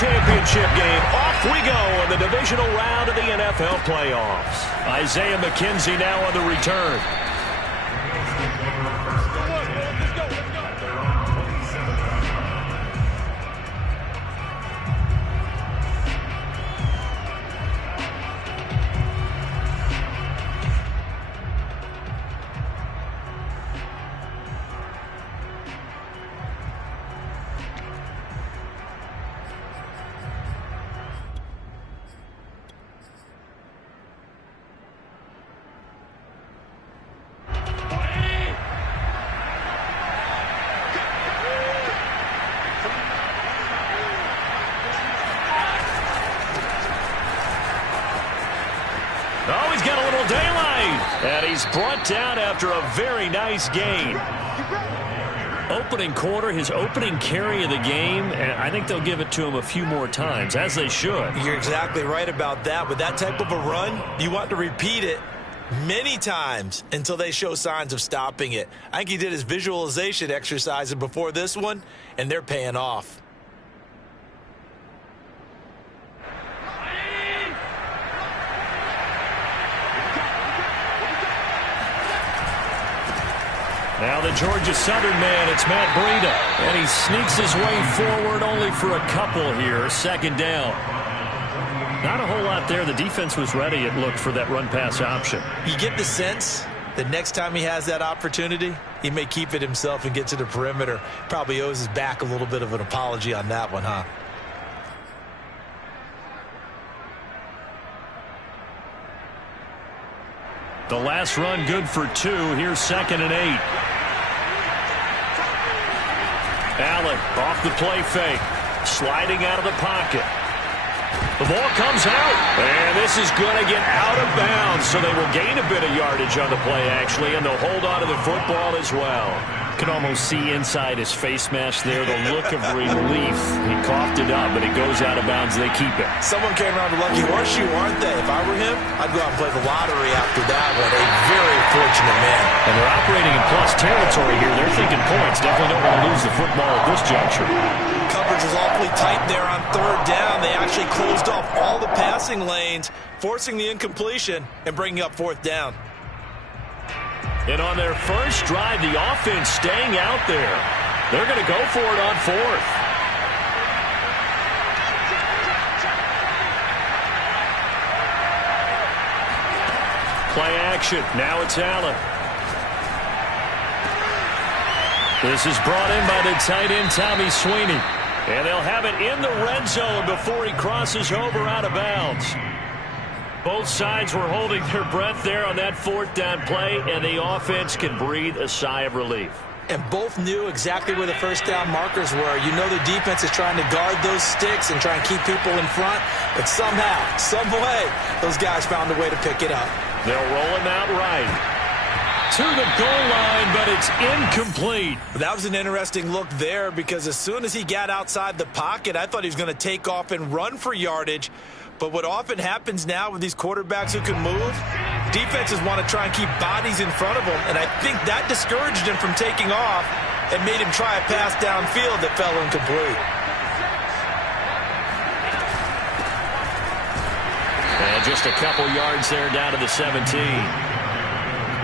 championship game. Off we go in the divisional round of the NFL playoffs. Isaiah McKenzie now on the return. Oh, he's got a little daylight. And he's brought down after a very nice gain. Opening quarter, his opening carry of the game, and I think they'll give it to him a few more times, as they should. You're exactly right about that. With that type of a run, you want to repeat it many times until they show signs of stopping it. I think he did his visualization exercises before this one, and they're paying off. Now the Georgia Southern man, it's Matt Breida. And he sneaks his way forward only for a couple here. Second down. Not a whole lot there. The defense was ready, it looked, for that run-pass option. You get the sense that next time he has that opportunity, he may keep it himself and get to the perimeter. Probably owes his back a little bit of an apology on that one, huh? The last run good for 2. Here's 2nd and 8. Allen off the play fake. Sliding out of the pocket. The ball comes out. And this is going to get out of bounds. So they will gain a bit of yardage on the play, actually. And they'll hold on to the football as well. Can almost see inside his face mask there the look of relief. He coughed it up, but it goes out of bounds. They keep it. Someone came around with lucky horseshoe, aren't they? If I were him, I'd go out and play the lottery after that one. A very fortunate man. And they're operating in plus territory here. They're thinking points. Definitely don't want to lose the football at this juncture. Coverage was awfully tight there on 3rd down. They actually closed off all the passing lanes, forcing the incompletion and bringing up 4th down. And on their first drive, the offense staying out there. They're going to go for it on 4th. Play action. Now it's Allen. This is brought in by the tight end, Tommy Sweeney. And they'll have it in the red zone before he crosses over out of bounds. Both sides were holding their breath there on that 4th down play, and the offense can breathe a sigh of relief. And both knew exactly where the first down markers were. You know the defense is trying to guard those sticks and try and keep people in front, but somehow, some way, those guys found a way to pick it up. They'll roll him out right to the goal line, but it's incomplete. That was an interesting look there because as soon as he got outside the pocket, I thought he was going to take off and run for yardage. But what often happens now with these quarterbacks who can move, defenses want to try and keep bodies in front of them, and I think that discouraged him from taking off and made him try a pass downfield that fell incomplete. And just a couple yards there down to the 17.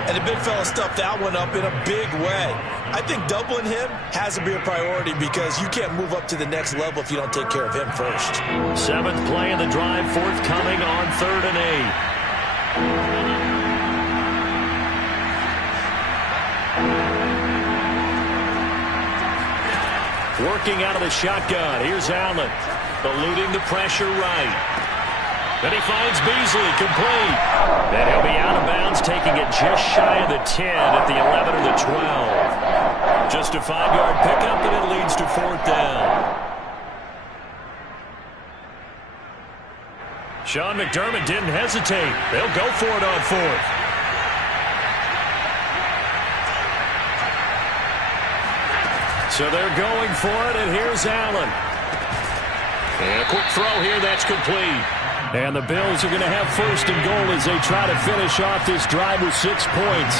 And the big fella stuffed that one up in a big way. I think doubling him has to be a priority because you can't move up to the next level if you don't take care of him first. 7th play of the drive, forthcoming on 3rd and 8. Working out of the shotgun. Here's Allen. Eluding the pressure right. Then he finds Beasley, complete. Then he'll be out of bounds, taking it just shy of the 10 at the 11 or the 12. Just a 5-yard pickup, and it leads to 4th down. Sean McDermott didn't hesitate. They'll go for it on 4th. So they're going for it, and here's Allen. And a quick throw here, that's complete. And the Bills are going to have 1st and goal as they try to finish off this drive with 6 points.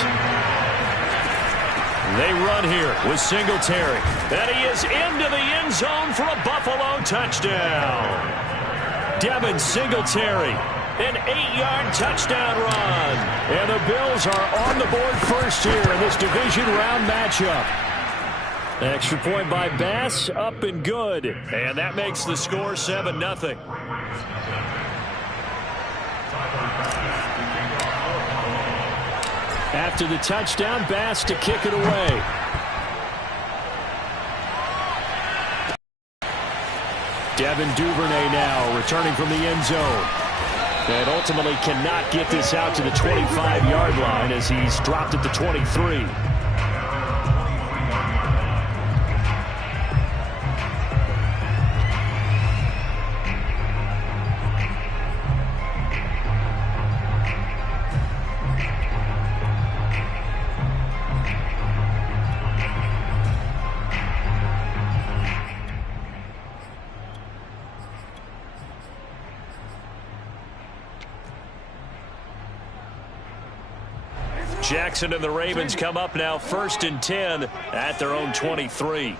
They run here with Singletary. And he is into the end zone for a Buffalo touchdown. Devin Singletary, an 8-yard touchdown run. And the Bills are on the board first here in this division round matchup. Extra point by Bass, up and good. And that makes the score 7-0. After the touchdown, Bass to kick it away. Devin Duvernay now returning from the end zone. And ultimately cannot get this out to the 25-yard line as he's dropped at the 23. Jackson and the Ravens come up now 1st and 10 at their own 23.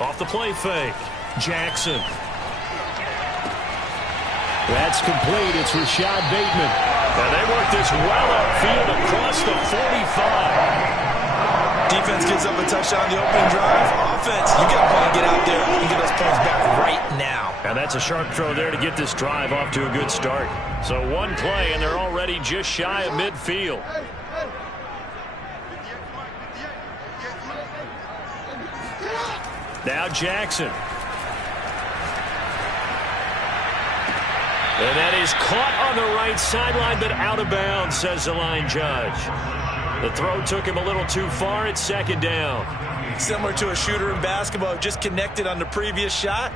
Off the play fake. Jackson. That's complete. It's Rashad Bateman. And they work this well upfield across the 45. Defense gives up a touchdown on the opening drive. Offense, you got to get out there and get those points back right now. And that's a sharp throw there to get this drive off to a good start. So one play, and they're already just shy of midfield. Now Jackson. And that is caught on the right sideline, but out of bounds, says the line judge. The throw took him a little too far. It's 2nd down. Similar to a shooter in basketball, just connected on the previous shot.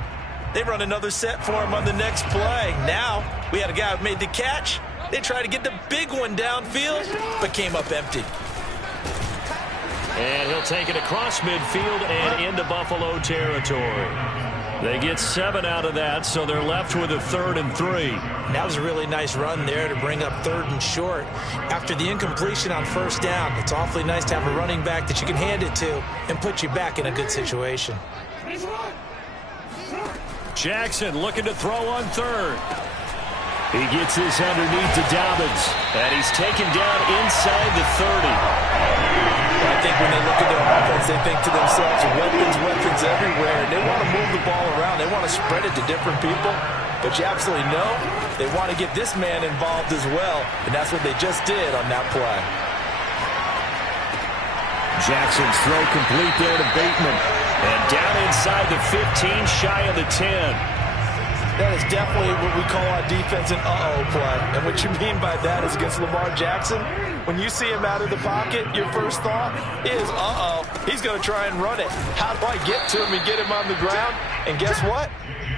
They run another set for him on the next play. Now, we had a guy who made the catch. They tried to get the big one downfield, but came up empty. And he'll take it across midfield and into Buffalo territory. They get 7 out of that, so they're left with a 3rd and 3. That was a really nice run there to bring up 3rd and short. After the incompletion on 1st down, it's awfully nice to have a running back that you can hand it to and put you back in a good situation. Jackson looking to throw on 3rd. He gets this underneath to Dobbins, and he's taken down inside the 30. I think when they look at their offense, they think to themselves, weapons everywhere, and they want to move the ball around. They want to spread it to different people, but you absolutely know they want to get this man involved as well, and that's what they just did on that play. Jackson's throw complete there to Bateman, and down inside the 15, shy of the 10. That is definitely what we call our defense an uh-oh play. And what you mean by that is against Lamar Jackson, when you see him out of the pocket, your first thought is, uh-oh, he's going to try and run it. How do I get to him and get him on the ground? And guess what?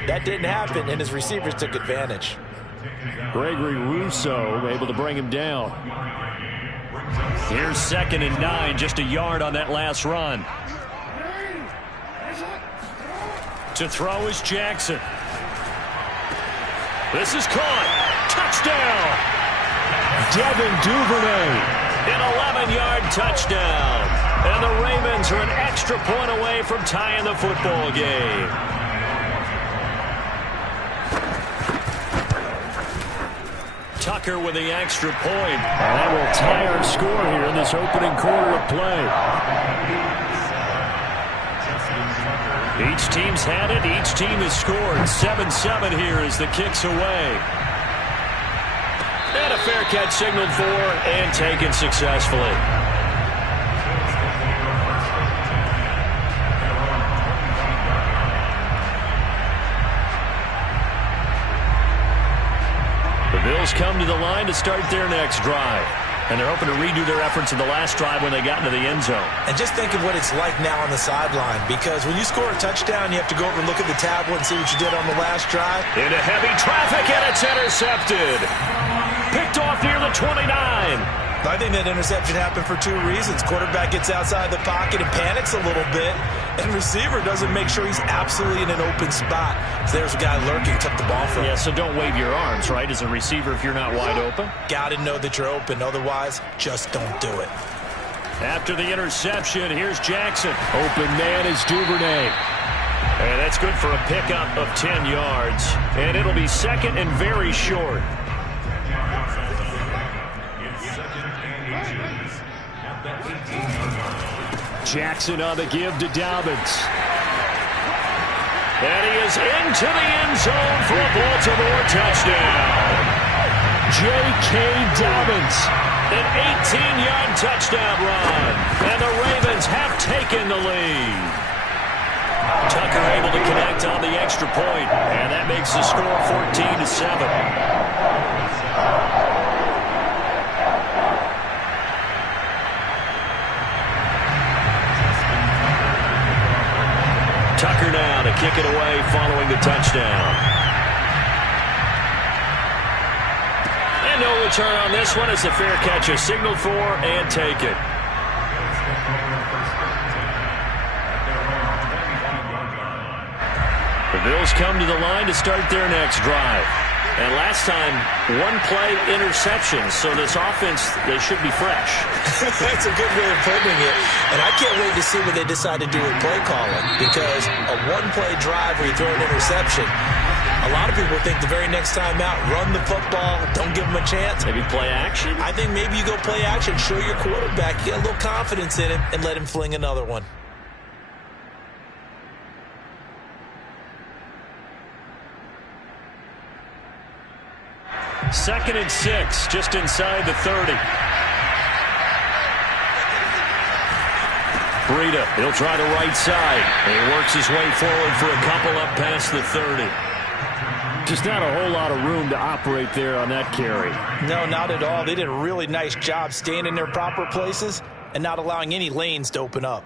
That didn't happen, and his receivers took advantage. Gregory Rousseau able to bring him down. Here's 2nd and 9, just a yard on that last run. To throw is Jackson. This is caught. Touchdown. Devin Duvernay. An 11-yard touchdown. And the Ravens are an extra point away from tying the football game. Tucker with the extra point. And that will tie our score here in this opening quarter of play. Each team's had it. Each team has scored. 7-7 here as the kick's away. And a fair catch signaled for and taken successfully. The Bills come to the line to start their next drive. And they're hoping to redo their efforts in the last drive when they got into the end zone. And just think of what it's like now on the sideline, because when you score a touchdown, you have to go over and look at the tablet and see what you did on the last drive. Into heavy traffic, and it's intercepted. Picked off near the 29. I think that interception happened for two reasons. Quarterback gets outside the pocket and panics a little bit, and receiver doesn't make sure he's absolutely in an open spot. So there's a guy lurking, took the ball from him. Yeah, so don't wave your arms, right, as a receiver if you're not wide open. Got to know that you're open. Otherwise, just don't do it. After the interception, here's Jackson. Open man is Duvernay. And that's good for a pickup of 10 yards. And it'll be second and very short. Jackson on the give to Dobbins. And he is into the end zone for a Baltimore touchdown. J.K. Dobbins, an 18-yard touchdown run. And the Ravens have taken the lead. Tucker able to connect on the extra point, and that makes the score 14-7. Tucker now to kick it away following the touchdown. And no return on this one as the fair catch is signaled for and taken. The Bills come to the line to start their next drive. And last time, one-play interception. So this offense, they should be fresh. That's a good way of putting it. And I can't wait to see what they decide to do with play calling. Because a one-play drive where you throw an interception, a lot of people think the very next time out, run the football, don't give them a chance. Maybe play action? I think maybe you go play action, show your quarterback, get a little confidence in him, and let him fling another one. Second and 6, just inside the 30. Breida, he'll try the right side. He works his way forward for a couple up past the 30. Just not a whole lot of room to operate there on that carry. No, not at all. They did a really nice job staying in their proper places and not allowing any lanes to open up.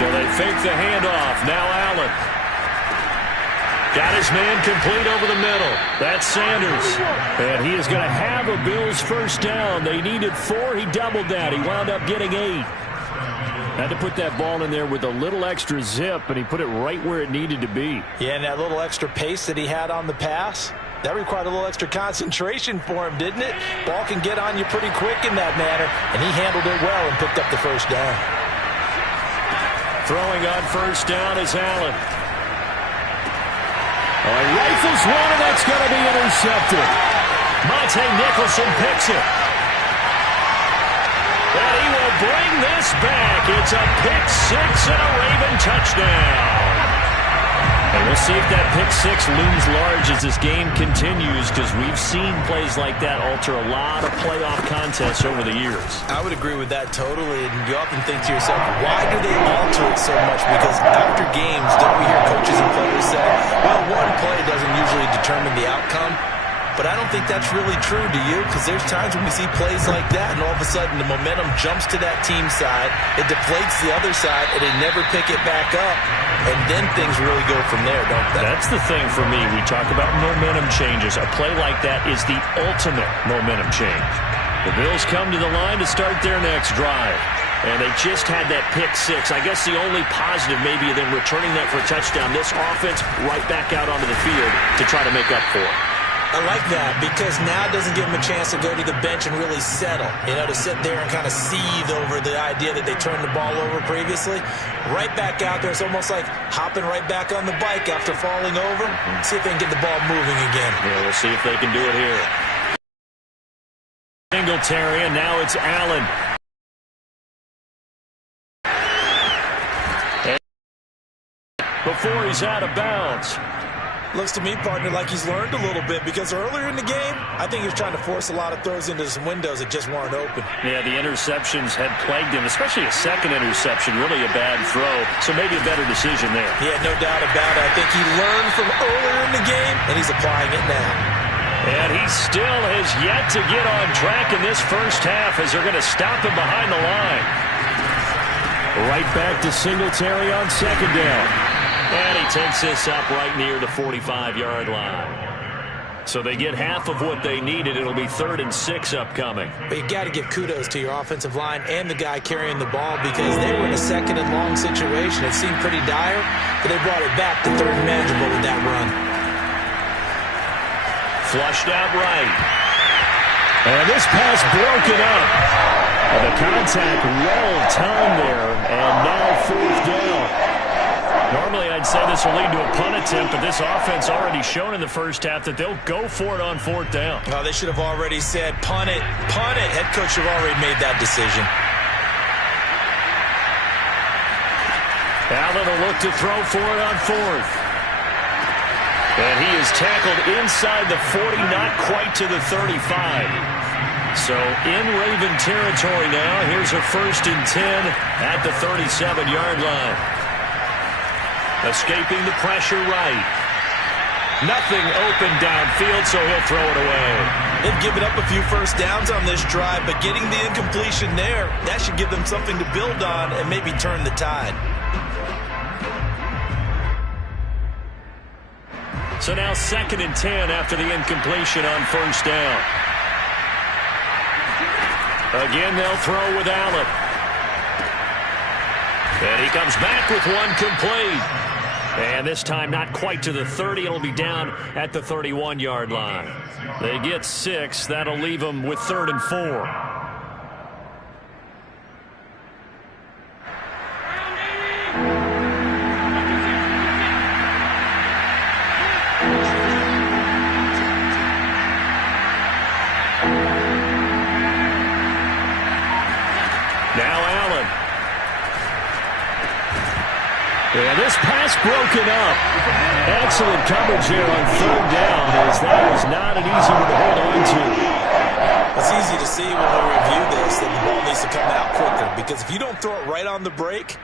So they fake the handoff. Now Allen. Got his man complete over the middle. That's Sanders. And he is going to have a Bills first down. They needed 4. He doubled that. He wound up getting 8. Had to put that ball in there with a little extra zip, and he put it right where it needed to be. Yeah, and that little extra pace that he had on the pass, that required a little extra concentration for him, didn't it? Ball can get on you pretty quick in that manner, and he handled it well and picked up the first down. Throwing on first down is Allen. Oh, he rifles one, and that's going to be intercepted. Monte Nicholson picks it. And he will bring this back. It's a pick 6 and a Raven touchdown. And we'll see if that pick 6 looms large as this game continues, because we've seen plays like that alter a lot of playoff contests over the years. I would agree with that totally, and you often think to yourself, why do they alter it so much? Because after games, don't we hear coaches and players say, well, one play doesn't usually determine the outcome? But I don't think that's really true, do you? Because there's times when we see plays like that, and all of a sudden the momentum jumps to that team side, it deflates the other side, and they never pick it back up. And then things really go from there, don't they? That's the thing for me. We talk about momentum changes. A play like that is the ultimate momentum change. The Bills come to the line to start their next drive. And they just had that pick 6. I guess the only positive maybe of them returning that for a touchdown. This offense right back out onto the field to try to make up for it. I like that, because now it doesn't give them a chance to go to the bench and really settle, to sit there and kind of seethe over the idea that they turned the ball over previously. Right back out there, it's almost like hopping right back on the bike after falling over. See if they can get the ball moving again. Yeah, we'll see if they can do it here. Singletary, and now it's Allen. Before he's out of bounds. Looks to me, partner, like he's learned a little bit, because earlier in the game, I think he was trying to force a lot of throws into some windows that just weren't open. Yeah, the interceptions had plagued him, especially a second interception, really a bad throw, so maybe a better decision there. Yeah, no doubt about it. I think he learned from earlier in the game, and he's applying it now. And he still has yet to get on track in this first half as they're going to stop him behind the line. Right back to Singletary on second down. And he takes this up right near the 45-yard line. So they get half of what they needed. It'll be 3rd and 6 upcoming. But you got to give kudos to your offensive line and the guy carrying the ball because they were in a 2nd and long situation. It seemed pretty dire, but they brought it back to 3rd and manageable with that run. Flushed out right. And this pass broken up. And the contact well timed there, and now 4th down. Normally, I'd say this will lead to a punt attempt, but this offense already shown in the first half that they'll go for it on 4th down. Oh, they should have already said, punt it, punt it. Head coach should have already made that decision. Allen will look to throw for it on 4th. And he is tackled inside the 40, not quite to the 35. So in Raven territory now, here's a 1st and 10 at the 37-yard line. Escaping the pressure right. Nothing open downfield, so he'll throw it away. They've given up a few first downs on this drive, but getting the incompletion there, that should give them something to build on and maybe turn the tide. So now 2nd and 10 after the incompletion on 1st down. Again, they'll throw with Allen. And he comes back with one complete. And this time not quite to the 30. It'll be down at the 31-yard line. They get 6. That'll leave them with 3rd and 4. And this pass broken up. Excellent coverage here on 3rd down, as that was not an easy one to hold on to. It's easy to see when we review this that the ball needs to come out quicker, because if you don't throw it right on the break,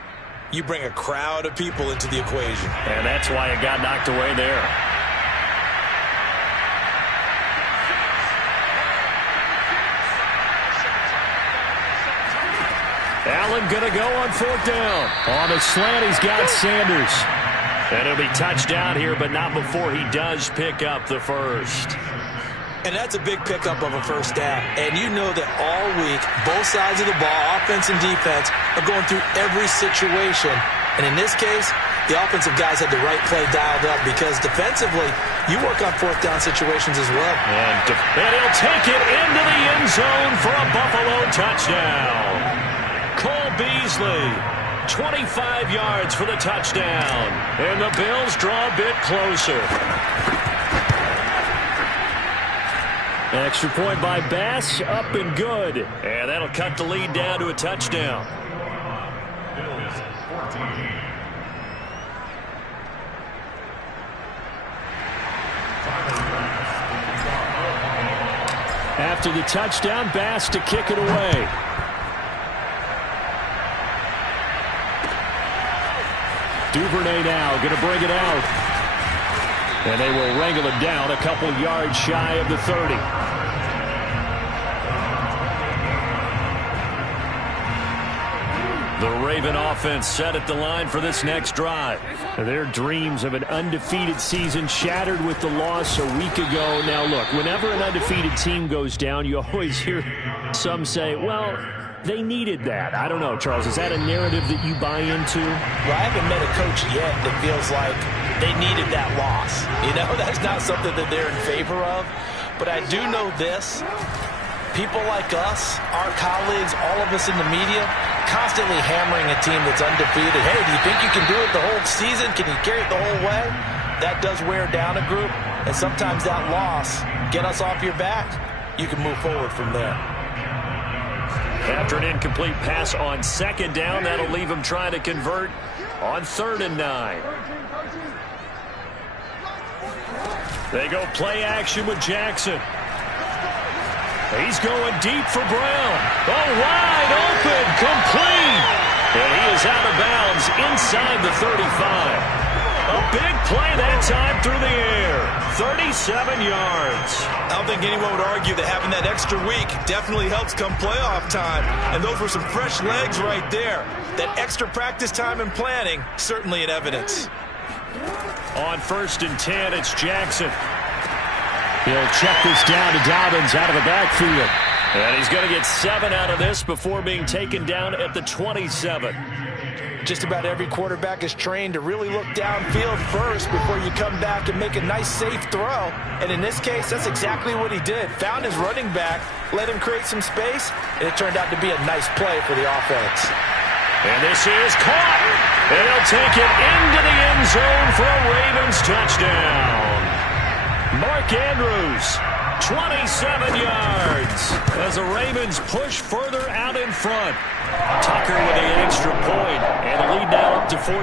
you bring a crowd of people into the equation. And that's why it got knocked away there. Allen going to go on 4th down. On a slant, he's got Sanders. And it'll be touchdown here, but not before he does pick up the first. And that's a big pickup of a first down. And you know that all week, both sides of the ball, offense and defense, are going through every situation. And in this case, the offensive guys had the right play dialed up because defensively, you work on 4th down situations as well. And he'll take it into the end zone for a Buffalo touchdown. Cole Beasley, 25 yards for the touchdown. And the Bills draw a bit closer. Extra point by Bass, up and good. And that'll cut the lead down to a touchdown. After the touchdown, Bass to kick it away. Duvernay now going to bring it out. And they will wrangle it down a couple yards shy of the 30. The Raven offense set at the line for this next drive. Their dreams of an undefeated season shattered with the loss a week ago. Now, look, whenever an undefeated team goes down, you always hear some say, well, they needed that. I don't know, Charles. Is that a narrative that you buy into? Well, I haven't met a coach yet that feels like they needed that loss. You know, that's not something that they're in favor of. But I do know this. People like us, our colleagues, all of us in the media, constantly hammering a team that's undefeated. Hey, do you think you can do it the whole season? Can you carry it the whole way? That does wear down a group. And sometimes that loss, get us off your back, you can move forward from there. After an incomplete pass on 2nd down, that'll leave him trying to convert on 3rd and 9. They go play action with Jackson. He's going deep for Brown. Oh, wide open, complete. And he is out of bounds inside the 35. A big play that time through the air. 37 yards. I don't think anyone would argue that having that extra week definitely helps come playoff time. And those were some fresh legs right there. That extra practice time and planning, certainly in evidence. On 1st and 10, it's Jackson. He'll check this down to Dobbins out of the backfield. And he's going to get 7 out of this before being taken down at the 27. Just about every quarterback is trained to really look downfield first before you come back and make a nice, safe throw. And in this case, that's exactly what he did. Found his running back, let him create some space, and it turned out to be a nice play for the offense. And this is caught. And they'll take it into the end zone for a Ravens touchdown. Mark Andrews, 27 yards as the Ravens push further out in front. Tucker with the extra point, and the lead now up to 14.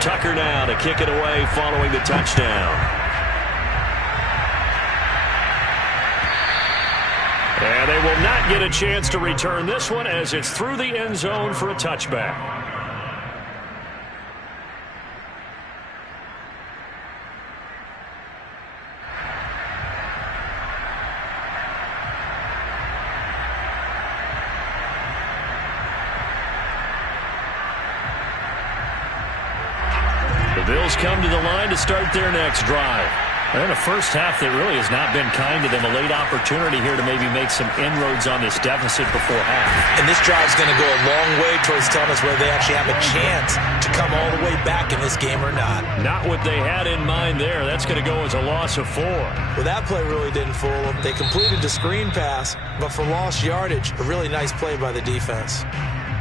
Tucker now to kick it away following the touchdown. And they will not get a chance to return this one as it's through the end zone for a touchback. The Bills come to the line to start their next drive. And in the first half, that really has not been kind to them. A late opportunity here to maybe make some inroads on this deficit before half. And this drive's going to go a long way towards telling us whether they actually have a chance to come all the way back in this game or not. Not what they had in mind there. That's going to go as a loss of 4. Well, that play really didn't fool them. They completed the screen pass, but for lost yardage, a really nice play by the defense.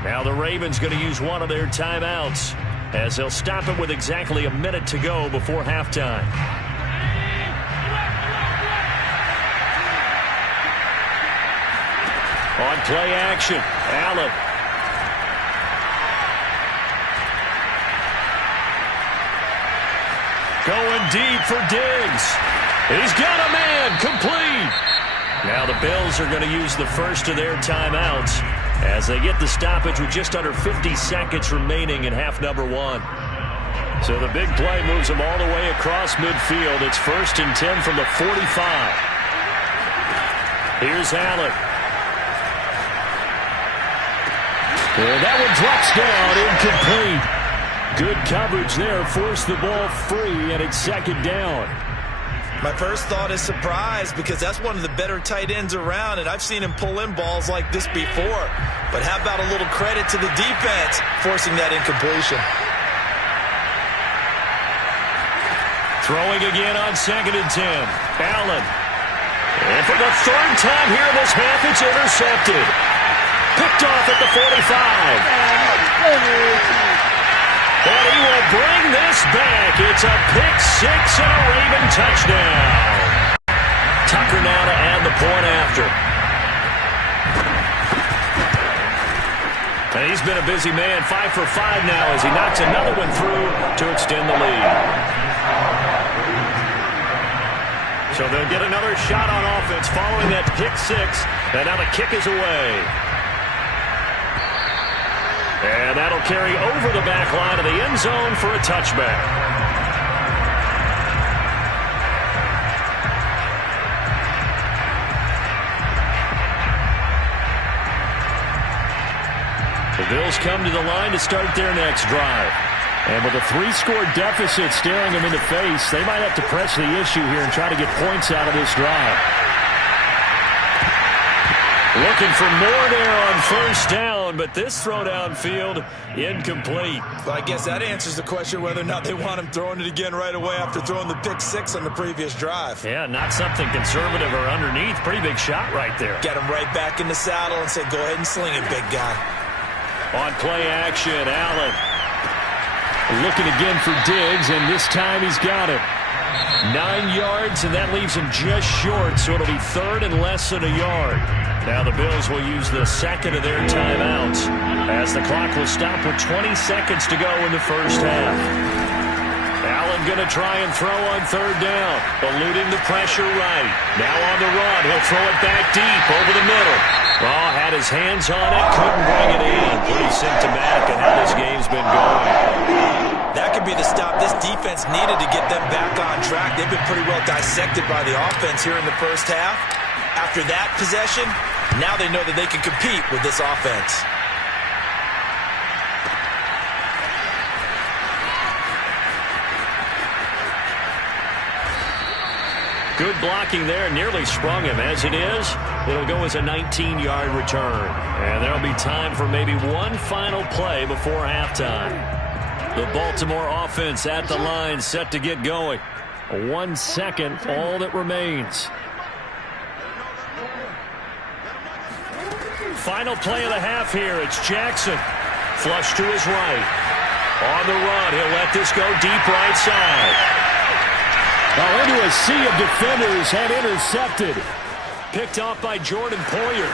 Now the Ravens going to use one of their timeouts as they'll stop it with exactly a minute to go before halftime. On play action, Allen. Going deep for Diggs. He's got a man, complete. Now the Bills are going to use the first of their timeouts as they get the stoppage with just under 50 seconds remaining in half number 1. So the big play moves them all the way across midfield. It's 1st and 10 from the 45. Here's Allen. And that one drops down, incomplete. Good coverage there, forced the ball free, and it's 2nd down. My first thought is surprise because that's one of the better tight ends around, and I've seen him pull in balls like this before. But how about a little credit to the defense forcing that incompletion? Throwing again on 2nd and 10. Allen. And for the 3rd time here this half, it's intercepted. Picked off at the 45. And he will bring this back. It's a pick 6 and a Raven touchdown. Tucker now to add the point after. And he's been a busy man, 5 for 5 now as he knocks another one through to extend the lead. So they'll get another shot on offense following that pick 6. And now the kick is away. And that'll carry over the back line of the end zone for a touchback. The Bills come to the line to start their next drive. And with a 3-score deficit staring them in the face, they might have to press the issue here and try to get points out of this drive. Looking for more there on 1st down, but this throw downfield incomplete. Well, I guess that answers the question whether or not they want him throwing it again right away after throwing the pick 6 on the previous drive. Yeah, not something conservative or underneath. Pretty big shot right there. Get him right back in the saddle and say, go ahead and sling it, big guy. On play action, Allen. Looking again for Diggs, and this time he's got it. 9 yards, and that leaves him just short, so it'll be 3rd and less than a yard. Now the Bills will use the 2nd of their timeouts as the clock will stop with 20 seconds to go in the first half. Allen going to try and throw on 3rd down, eluding the pressure right. Now on the run, he'll throw it back deep over the middle. Oh, had his hands on it, couldn't bring it in. Pretty symptomatic of how this game's been going. That could be the stop this defense needed to get them back on track. They've been pretty well dissected by the offense here in the first half. After that possession, now they know that they can compete with this offense. Good blocking there, nearly sprung him. As it is, it'll go as a 19-yard return. And there'll be time for maybe one final play before halftime. The Baltimore offense at the line, set to get going. 1 second, all that remains. Final play of the half here. It's Jackson. Flush to his right. On the run, he'll let this go deep right side. Well, into a sea of defenders and intercepted. Picked off by Jordan Poyer.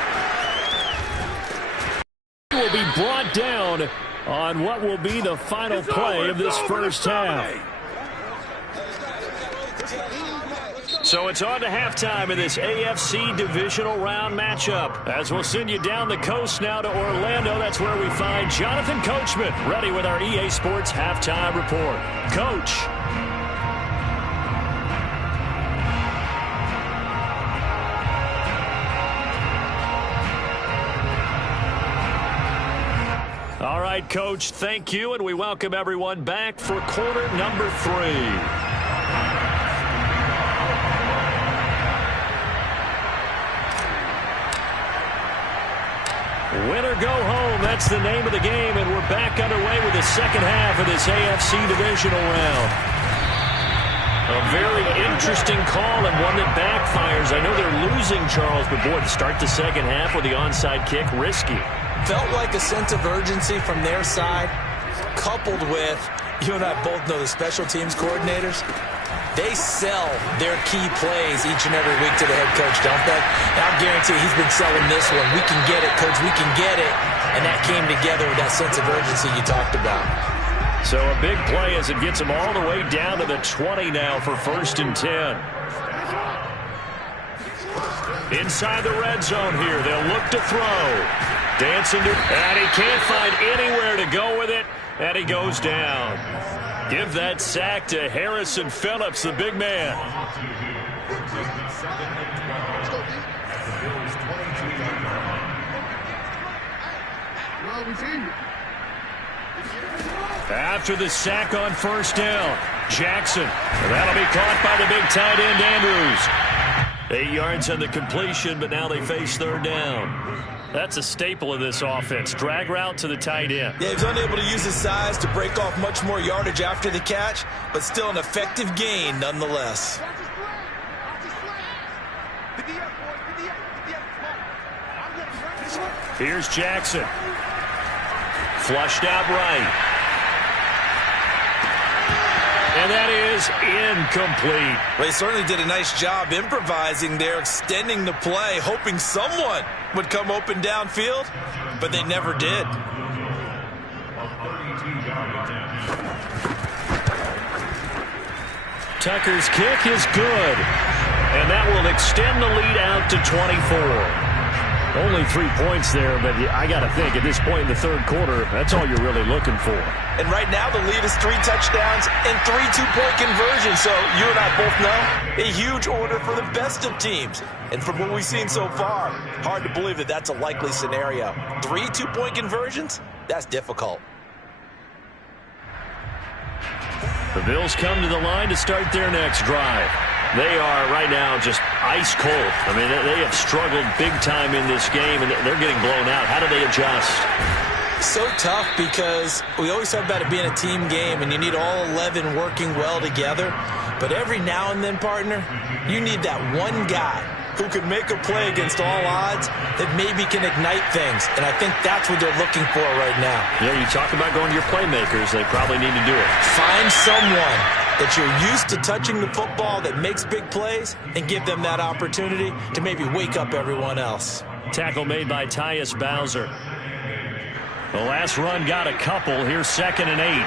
Will be brought down on what will be the final play of this first half. So it's on to halftime in this AFC divisional round matchup. As we'll send you down the coast now to Orlando, that's where we find Jonathan Coachman, ready with our EA Sports halftime report. Coach. All right, Coach, thank you, and we welcome everyone back for quarter number 3. Win or go home, that's the name of the game, and we're back underway with the second half of this AFC divisional round. A very interesting call and one that backfires. I know they're losing, Charles, but boy, to start the second half with the onside kick, risky. Felt like a sense of urgency from their side, coupled with, you and I both know the special teams coordinators, they sell their key plays each and every week to the head coach, don't they? And I guarantee he's been selling this one. We can get it, coach, we can get it. And that came together with that sense of urgency you talked about. So a big play as it gets them all the way down to the 20 now for 1st and 10. Inside the red zone here, they'll look to throw. Dancing to, and he can't find anywhere to go with it, and he goes down. Give that sack to Harrison Phillips, the big man. After the sack on 1st down, Jackson. That'll be caught by the big tight end, Andrews. 8 yards on the completion, but now they face 3rd down. That's a staple of this offense. Drag route to the tight end. Yeah, he was unable to use his size to break off much more yardage after the catch, but still an effective gain nonetheless. Here's Jackson. Flushed out right. And that is incomplete. Well, they certainly did a nice job improvising there, extending the play, hoping someone would come open downfield, but they never did. Tucker's kick is good, and that will extend the lead out to 24. Only 3 points there, but I got to think at this point in the 3rd quarter, that's all you're really looking for. And right now the lead is 3 touchdowns and 3 two-point conversions. So you and I both know a huge order for the best of teams. And from what we've seen so far, hard to believe that that's a likely scenario. 3 two-point conversions? That's difficult. The Bills come to the line to start their next drive. They are right now just ice cold. I mean, they have struggled big time in this game, and they're getting blown out. How do they adjust? So tough because we always talk about it being a team game, and you need all 11 working well together. But every now and then, partner, you need that one guy who can make a play against all odds that maybe can ignite things. And I think that's what they're looking for right now. Yeah, you talk about going to your playmakers. They probably need to do it. Find someone that you're used to touching the football that makes big plays and give them that opportunity to maybe wake up everyone else. Tackle made by Tyus Bowser. The last run got a couple. Here's 2nd and 8.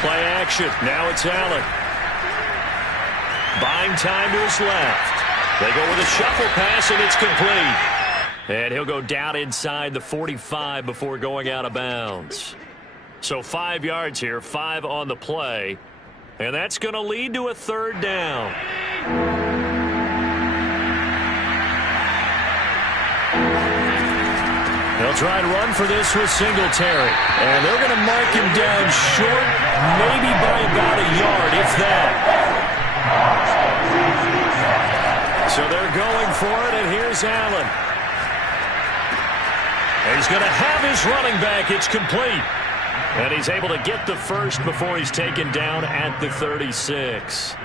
Play action. Now it's Allen. buying time to his left. They go with a shuffle pass, and it's complete. And he'll go down inside the 45 before going out of bounds. So 5 yards here, 5 on the play. And that's going to lead to a third down. They'll try to run for this with Singletary. And they're going to mark him down short, maybe by about a yard, if that. So they're going for it, and here's Allen. And he's going to have his running back. It's complete. And he's able to get the first before he's taken down at the 36.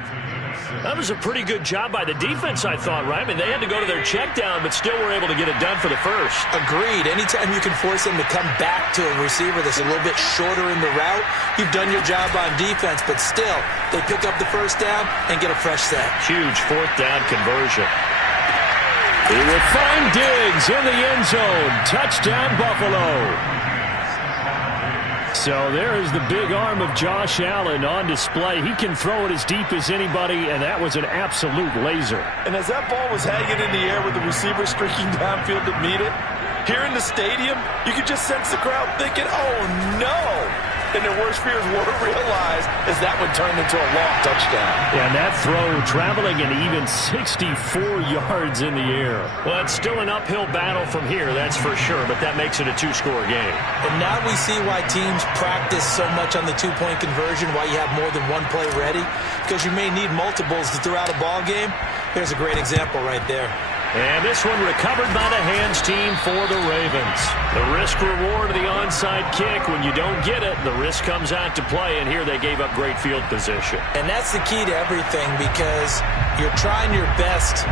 That was a pretty good job by the defense, I thought, right? I mean, they had to go to their check down, but still were able to get it done for the first. Agreed. Anytime you can force them to come back to a receiver that's a little bit shorter in the route, you've done your job on defense, but still, they pick up the first down and get a fresh set. Huge fourth down conversion. He will find Diggs in the end zone. Touchdown, Buffalo. So there is the big arm of Josh Allen on display. He can throw it as deep as anybody, and that was an absolute laser. And as that ball was hanging in the air with the receiver streaking downfield to meet it, here in the stadium, you could just sense the crowd thinking, oh, no. And their worst fears were realized as that one turned into a long touchdown. And that throw traveling an even 64 yards in the air. Well, it's still an uphill battle from here, that's for sure, but that makes it a two-score game. And now we see why teams practice so much on the two-point conversion, why you have more than one play ready, because you may need multiples to throw out a ball game. Here's a great example right there. And this one recovered by the hands team for the Ravens. The risk-reward of the onside kick. When you don't get it, the risk comes out to play, and here they gave up great field position. And that's the key to everything, because you're trying your best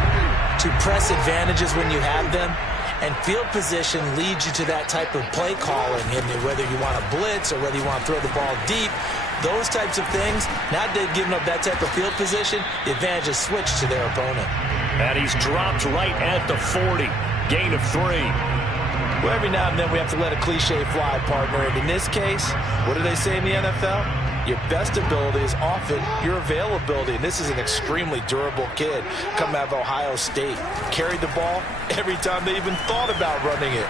to press advantages when you have them, and field position leads you to that type of play calling, and whether you want to blitz or whether you want to throw the ball deep, those types of things, now they've given up that type of field position, the advantage is switched to their opponent. And he's dropped right at the 40. Gain of 3. Well, every now and then we have to let a cliche fly, partner. And in this case, what do they say in the NFL? Your best ability is often your availability. And this is an extremely durable kid coming out of Ohio State. Carried the ball every time they even thought about running it.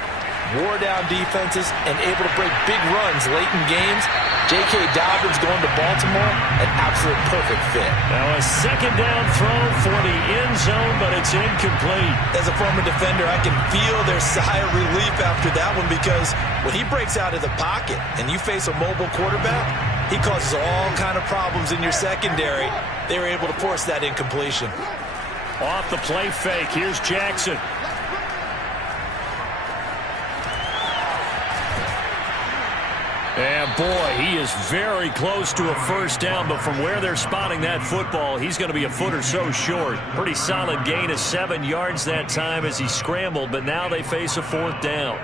Wore down defenses and able to break big runs late in games. J.K. Dobbins going to Baltimore, an absolute perfect fit. Now a second down throw for the end zone, but it's incomplete. As a former defender, I can feel their sigh of relief after that one, because when he breaks out of the pocket and you face a mobile quarterback, he causes all kind of problems in your secondary. They were able to force that incompletion. Off the play fake, here's Jackson. And boy, he is very close to a first down, but from where they're spotting that football, he's going to be a foot or so short. Pretty solid gain of 7 yards that time as he scrambled, but now they face a fourth down.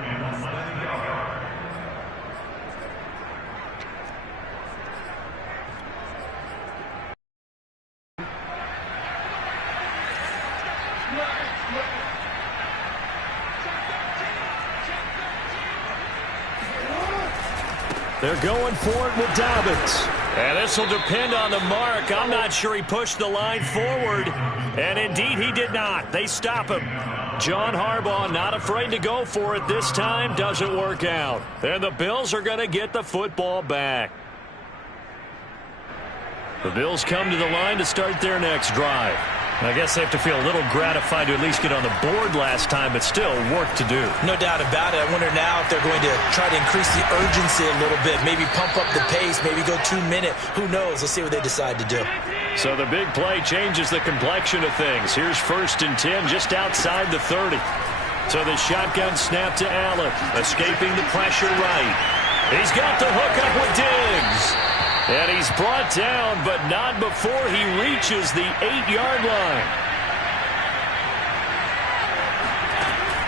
They're going for it with Dobbins. And this will depend on the mark. I'm not sure he pushed the line forward. And indeed, he did not. They stop him. John Harbaugh not afraid to go for it this time. Doesn't work out. And the Bills are going to get the football back. The Bills come to the line to start their next drive. I guess they have to feel a little gratified to at least get on the board last time, but still work to do. No doubt about it. I wonder now if they're going to try to increase the urgency a little bit, maybe pump up the pace, maybe go 2 minute. Who knows? Let's see what they decide to do. So the big play changes the complexion of things. Here's 1st and 10 just outside the 30. So the shotgun snap to Allen, escaping the pressure right. He's got the hook up with Diggs. And he's brought down, but not before he reaches the 8-yard line.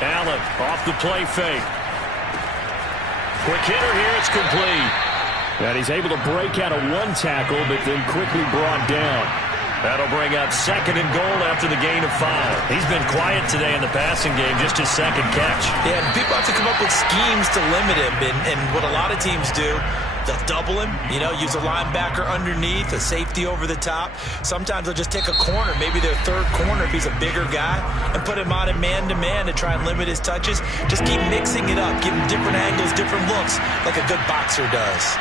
Allen off the play fake. Quick hitter here, it's complete. And he's able to break out of one tackle, but then quickly brought down. That'll bring up 2nd and goal after the gain of 5. He's been quiet today in the passing game, just his 2nd catch. Yeah, and people have to come up with schemes to limit him, and what a lot of teams do, they'll double him, use a linebacker underneath, a safety over the top. Sometimes they'll just take a corner, maybe their 3rd corner if he's a bigger guy, and put him on a man-to-man to try and limit his touches. Just keep mixing it up, give him different angles, different looks, like a good boxer does.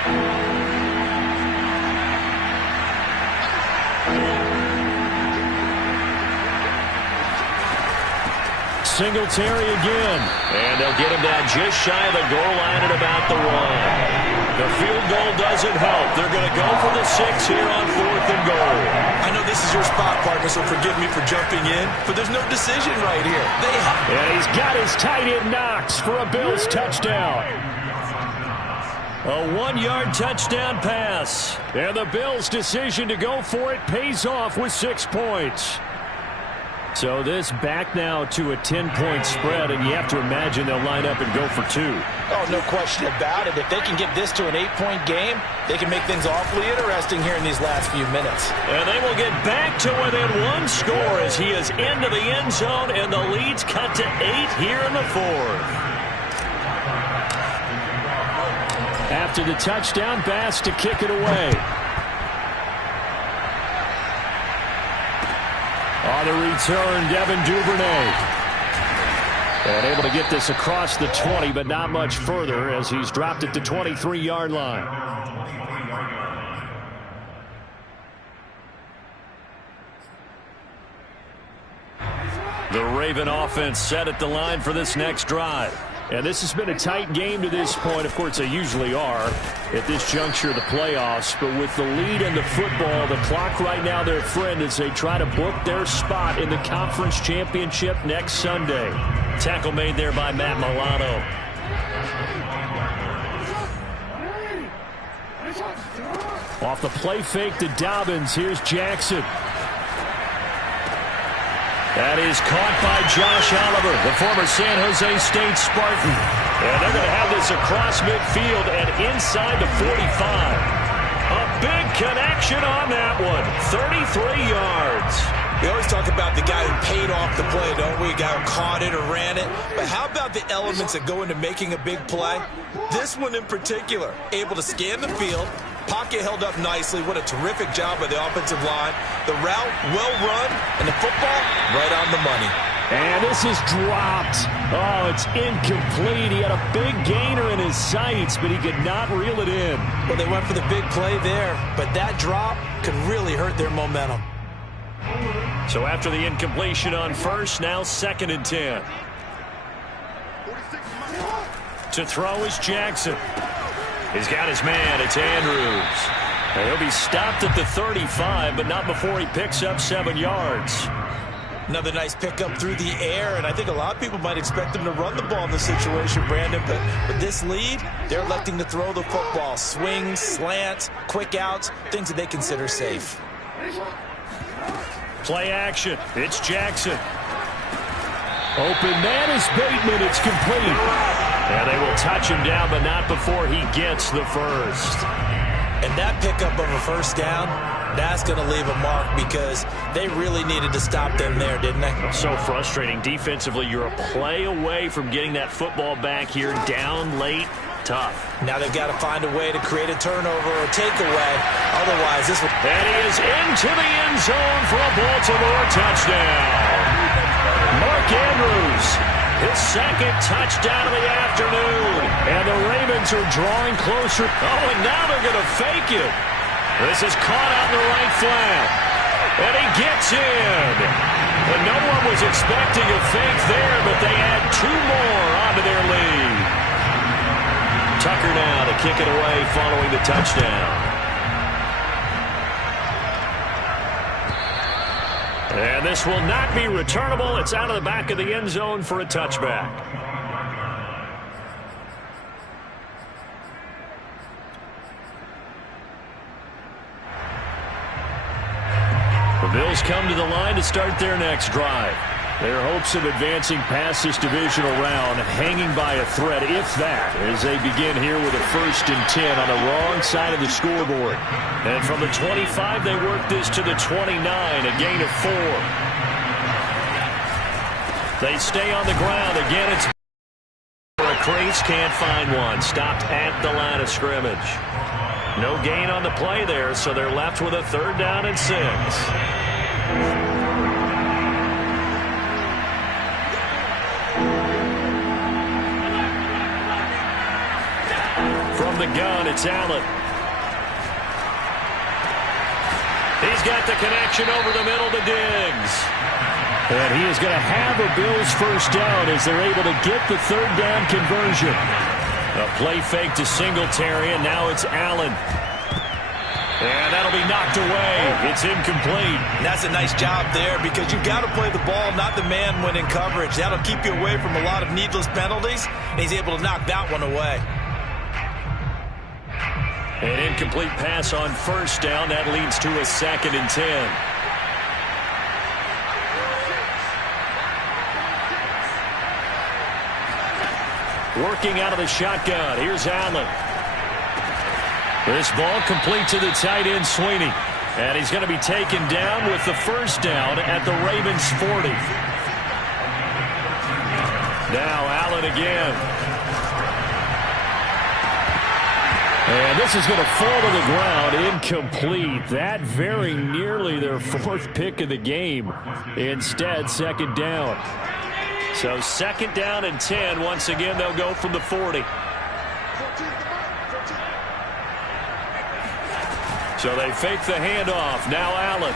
Singletary again. And they'll get him down just shy of the goal line at about the 1. The field goal doesn't help. They're going to go for the 6 here on 4th and goal. I know this is your spot, partner, so forgive me for jumping in, but there's no decision right here. And he's got his tight end Knox for a Bills touchdown. A 1-yard touchdown pass. And the Bills' decision to go for it pays off with 6 points. So this back now to a 10-point spread, and you have to imagine they'll line up and go for 2. Oh, no question about it. If they can get this to an 8-point game, they can make things awfully interesting here in these last few minutes. And they will get back to within 1 score as he is into the end zone, and the lead's cut to 8 here in the 4th. After the touchdown, Bass to kick it away. On the return, Devin Duvernay. And able to get this across the 20, but not much further as he's dropped it to 23-yard line. The Raven offense set at the line for this next drive. And this has been a tight game to this point. Of course, they usually are at this juncture of the playoffs. But with the lead in the football, the clock right now their friend as they try to book their spot in the conference championship next Sunday. Tackle made there by Matt Milano. Off the play fake to Dobbins. Here's Jackson. That is caught by Josh Oliver, the former San Jose State Spartan. And they're going to have this across midfield and inside the 45. A big connection on that one. 33 yards. We always talk about the guy who paid off the play, don't we? A guy who caught it or ran it. But how about the elements that go into making a big play? This one in particular, able to scan the field. Pocket held up nicely. What a terrific job by the offensive line. The route, well run, and the football, right on the money. And this is dropped. Oh, it's incomplete. He had a big gainer in his sights, but he could not reel it in. Well, they went for the big play there, but that drop could really hurt their momentum. So after the incompletion on first, now 2nd and 10. To throw is Jackson. He's got his man. It's Andrews. And he'll be stopped at the 35, but not before he picks up 7 yards. Another nice pickup through the air, and I think a lot of people might expect him to run the ball in this situation, Brandon, but with this lead, they're electing to throw the football. Swings, slants, quick outs, things that they consider safe. Play action. It's Jackson. Open man is Bateman. It's complete. And they will touch him down, but not before he gets the first. And that pickup of a first down, that's going to leave a mark because they really needed to stop them there, didn't they? So frustrating. Defensively, you're a play away from getting that football back here down late. Tough. Now they've got to find a way to create a turnover or takeaway. Otherwise, this will... And he is into the end zone for a Baltimore touchdown. Mark Andrews, his 2nd touchdown of the afternoon. And the Ravens are drawing closer. Oh, and now they're going to fake it. This is caught out in the right flat. And he gets in. And no one was expecting a fake there, but they add 2 more onto their lead. Tucker now to kick it away following the touchdown. And this will not be returnable. It's out of the back of the end zone for a touchback. The Bills come to the line to start their next drive. Their hopes of advancing past this divisional round hanging by a thread, if that, as they begin here with a 1st and 10 on the wrong side of the scoreboard. And from the 25, they work this to the 29, a gain of 4. They stay on the ground. Again, it's Crease can't find one. Stopped at the line of scrimmage. No gain on the play there, so they're left with a 3rd down and 6. From the gun, it's Allen. He's got the connection over the middle to Diggs. And he is going to have a Bills 1st down as they're able to get the 3rd down conversion. A play fake to Singletary, and now it's Allen. And that'll be knocked away. It's incomplete. And that's a nice job there because you've got to play the ball, not the man when in coverage. That'll keep you away from a lot of needless penalties, and he's able to knock that one away. An incomplete pass on 1st down. That leads to a 2nd and 10. Working out of the shotgun. Here's Allen. This ball complete to the tight end, Sweeney. And he's going to be taken down with the 1st down at the Ravens 40. Now Allen again. And this is going to fall to the ground, incomplete. That very nearly their 4th pick of the game. Instead, 2nd down. So 2nd down and 10. Once again, they'll go from the 40. So they fake the handoff. Now Allen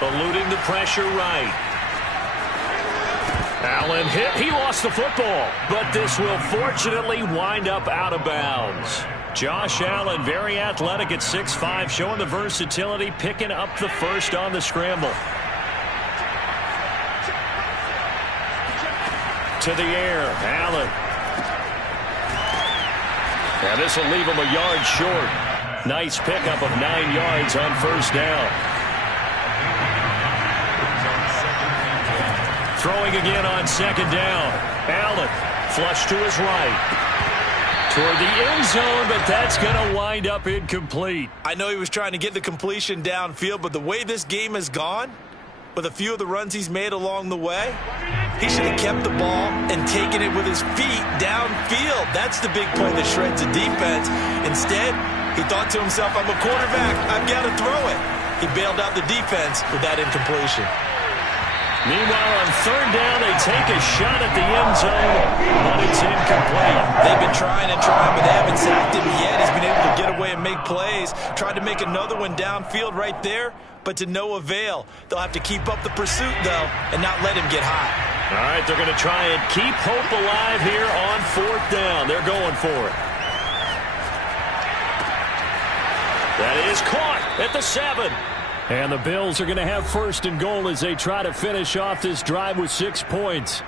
eluding the pressure right. Allen hit. He lost the football. But this will fortunately wind up out of bounds. Josh Allen, very athletic at 6'5", showing the versatility, picking up the 1st on the scramble. To the air, Allen. And this will leave him a yard short. Nice pickup of 9 yards on 1st down. Throwing again on 2nd down. Allen, flush to his right. Toward the end zone, but that's going to wind up incomplete. I know he was trying to get the completion downfield, but the way this game has gone, with a few of the runs he's made along the way, he should have kept the ball and taken it with his feet downfield. That's the big play that shreds a defense. Instead, he thought to himself, I'm a quarterback, I've got to throw it. He bailed out the defense with that incompletion. Meanwhile, on 3rd down, they take a shot at the end zone, but it's incomplete. They've been trying and trying, but they haven't sacked him yet. He's been able to get away and make plays. Tried to make another one downfield right there, but to no avail. They'll have to keep up the pursuit, though, and not let him get hot. All right, they're going to try and keep hope alive here on 4th down. They're going for it. That is caught at the 7. And the Bills are going to have 1st and goal as they try to finish off this drive with 6 points.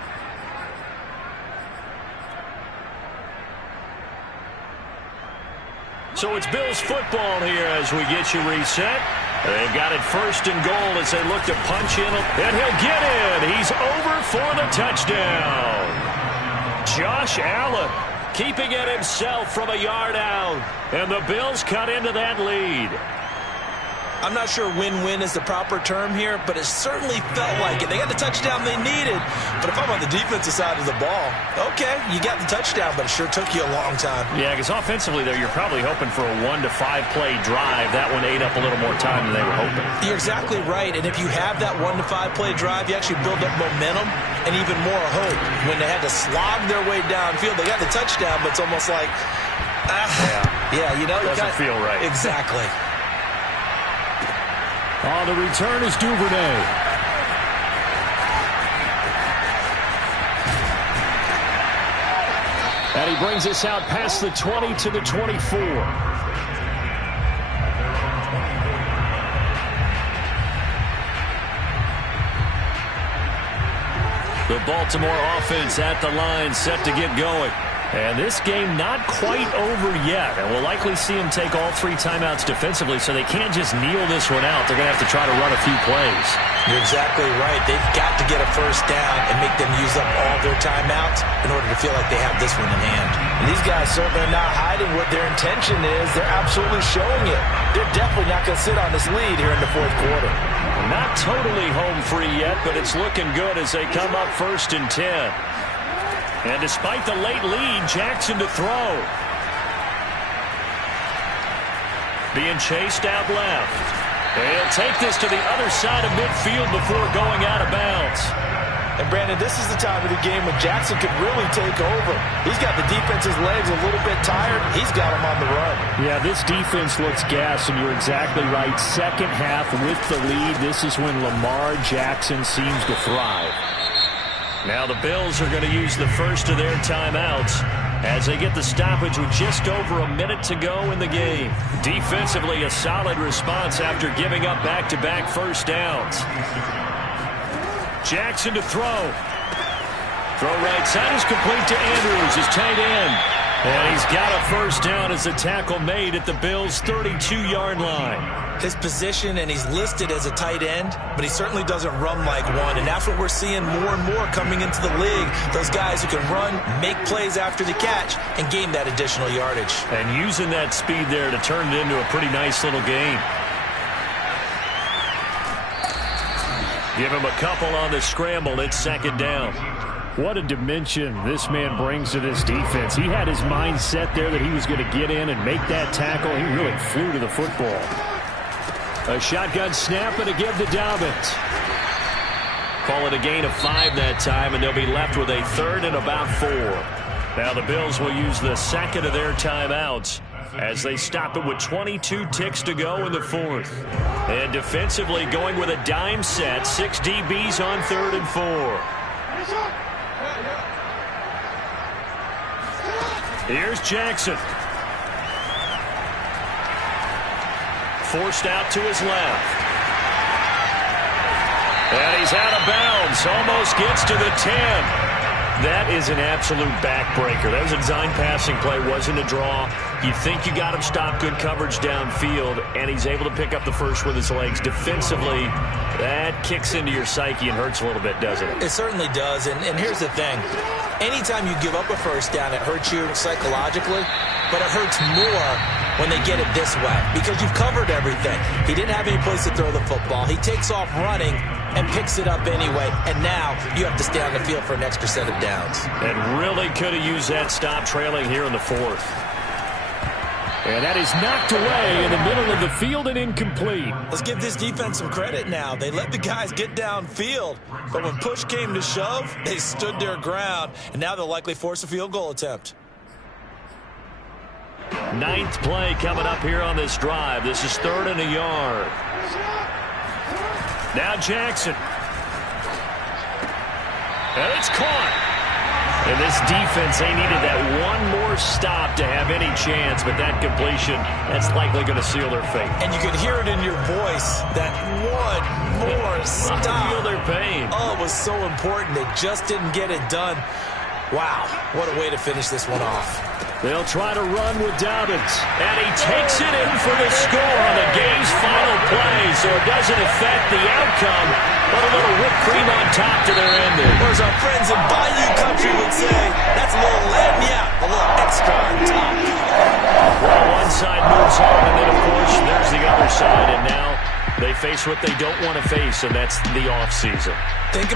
So it's Bills football here as we get you reset. They've got it 1st and goal as they look to punch in. And he'll get in. He's over for the touchdown. Josh Allen keeping it himself from a yard out. And the Bills cut into that lead. I'm not sure win-win is the proper term here, but it certainly felt like it. They got the touchdown they needed, but if I'm on the defensive side of the ball, okay, you got the touchdown, but it sure took you a long time. Yeah, because offensively, though, you're probably hoping for a 1 to 5 play drive. That one ate up a little more time than they were hoping. You're exactly right, and if you have that 1 to 5 play drive, you actually build up momentum and even more hope. When they had to slog their way downfield, they got the touchdown, but it's almost like, yeah, you know. Doesn't feel right. Exactly. On the return is Duvernay. And he brings us out past the 20 to the 24. The Baltimore offense at the line, set to get going. And this game not quite over yet. And we'll likely see them take all 3 timeouts defensively, so they can't just kneel this one out. They're going to have to try to run a few plays. You're exactly right. They've got to get a first down and make them use up all their timeouts in order to feel like they have this one in hand. And these guys certainly are not hiding what their intention is. They're absolutely showing it. They're definitely not going to sit on this lead here in the fourth quarter. Not totally home free yet, but it's looking good as they come up 1st and 10. And despite the late lead, Jackson to throw. Being chased out left. He'll take this to the other side of midfield before going out of bounds. And, Brandon, this is the time of the game when Jackson could really take over. He's got the defense's legs a little bit tired. He's got them on the run. Yeah, this defense looks gassed, and you're exactly right. Second half with the lead, this is when Lamar Jackson seems to thrive. Now the Bills are going to use the first of their timeouts as they get the stoppage with just over a minute to go in the game. Defensively, a solid response after giving up back-to-back first downs. Jackson to throw. Throw right side is complete to Andrews, his tight end. And he's got a first down as the tackle made at the Bills' 32-yard line. His position, and he's listed as a tight end, but he certainly doesn't run like one, and that's what we're seeing more and more coming into the league. Those guys who can run, make plays after the catch, and gain that additional yardage. And using that speed there to turn it into a pretty nice little game. Give him a couple on the scramble. It's 2nd down. What a dimension this man brings to this defense. He had his mind set there that he was going to get in and make that tackle. He really flew to the football. A shotgun snap and a give to Dobbins. Call it a gain of 5 that time, and they'll be left with a 3rd and about 4. Now the Bills will use the second of their timeouts as they stop it with 22 ticks to go in the 4th. And defensively going with a dime set, 6 DBs on 3rd and 4. Here's Jackson. Forced out to his left. And he's out of bounds. Almost gets to the 10. That is an absolute backbreaker. That was a design passing play. Wasn't a draw. You think you got him stopped, good coverage downfield, and he's able to pick up the first with his legs. Defensively, that kicks into your psyche and hurts a little bit, doesn't it? It certainly does, and here's the thing. Anytime you give up a first down, it hurts you psychologically, but it hurts more when they get it this way because you've covered everything. He didn't have any place to throw the football. He takes off running and picks it up anyway, and now you have to stay on the field for an extra set of downs. And really could have used that stop trailing here in the 4th. And that is knocked away in the middle of the field and incomplete. Let's give this defense some credit now. They let the guys get downfield, but when push came to shove, they stood their ground, and now they'll likely force a field goal attempt. 9th play coming up here on this drive. This is 3rd and a yard. Now Jackson. And it's caught. And this defense, they needed that one more stop to have any chance, but that completion, that's likely going to seal their fate. And you can hear it in your voice, that one more stop. I feel their pain. Oh, it was so important. They just didn't get it done. Wow, what a way to finish this one off. They'll try to run with Dobbins. And he takes it in for the score on the game's final play, so it doesn't affect the outcome, but a little whipped cream on top to their ending. Or as our friends in Bayou Country would say, that's a little lagniappe, a little extra on top. Well, one side moves on, and then, of course, there's the other side, and now they face what they don't want to face, and that's the offseason. Think